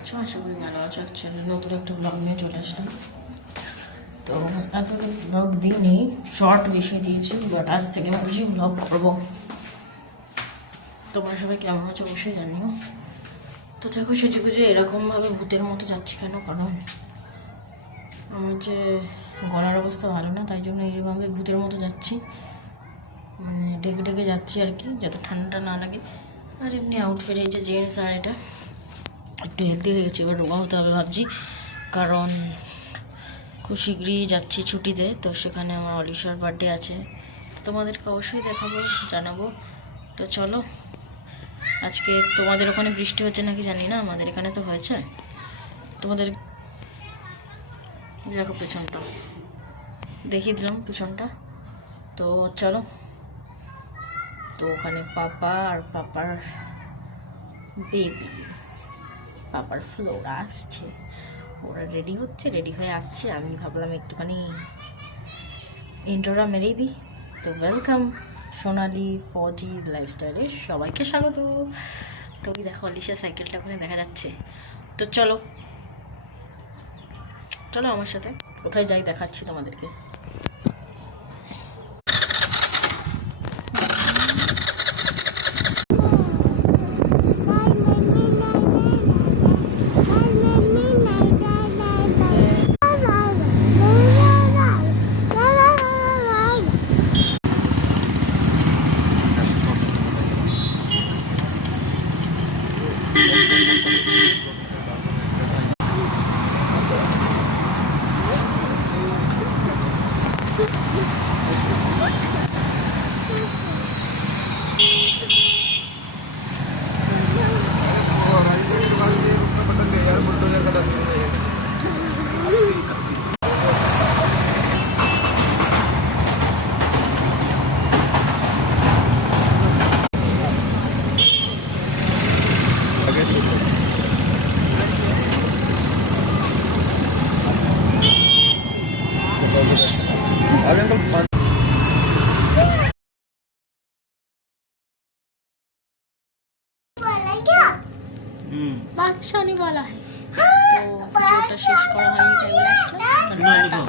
আছো? আশা করি ভালো আছো। অ্যাকচুয়ালি নতুন একটা ব্লগ নিয়ে চলে আসলাম। তো এতটা ব্লগ দিইনি, শর্ট বেশি দিয়েছি, বাট আজ থেকে ভাবছি ব্লগ করবো। তোমরা সবাই কেমন আছো অবশ্যই জানিও। তো দেখো সেজে গুজে এরকমভাবে ভূতের মতো যাচ্ছি কেন, কারণ আমার যে গলার অবস্থা ভালো না, তাই জন্য এইভাবে ভূতের মতো যাচ্ছি, মানে ডেকে ডেকে যাচ্ছি আর কি, যাতে ঠান্ডা না লাগে। আর এমনি আউটফিট এই যে জিন্স, আর এটা একটু হেলদি হয়ে গেছে, এবার রোগা হতে হবে ভাবছি, কারণ খুব শীঘ্রই যাচ্ছি ছুটিতে। তো সেখানে আমার অলিশার বার্থডে আছে, তো তোমাদেরকে অবশ্যই দেখাবো, জানাবো। তো চলো, আজকে তোমাদের ওখানে বৃষ্টি হচ্ছে নাকি জানি না, আমাদের এখানে তো হয়েছে। তোমাদের দেখো পেছনটা দেখিয়ে দিলাম, পেছনটা। তো চলো, তো ওখানে পাপা আর পাপার বেবি, পাপার ফ্লোর আসছে, ওরা রেডি হচ্ছে, রেডি হয়ে আসছে। আমি ভাবলাম একটুখানি ইন্ট্রোটা মেরেই দিই। তো ওয়েলকাম সোনালি ফজি লাইফস্টাইলে সবাইকে স্বাগত। তো ওই দেখো অলিশা সাইকেলটা ওখানে দেখা যাচ্ছে। তো চলো চলো আমার সাথে, কোথায় যাই দেখাচ্ছি তোমাদেরকে। বাদশানি বলা হয়। তো ভিডিওটা শেষ করা হয়নি, তাই বলে আসলাম।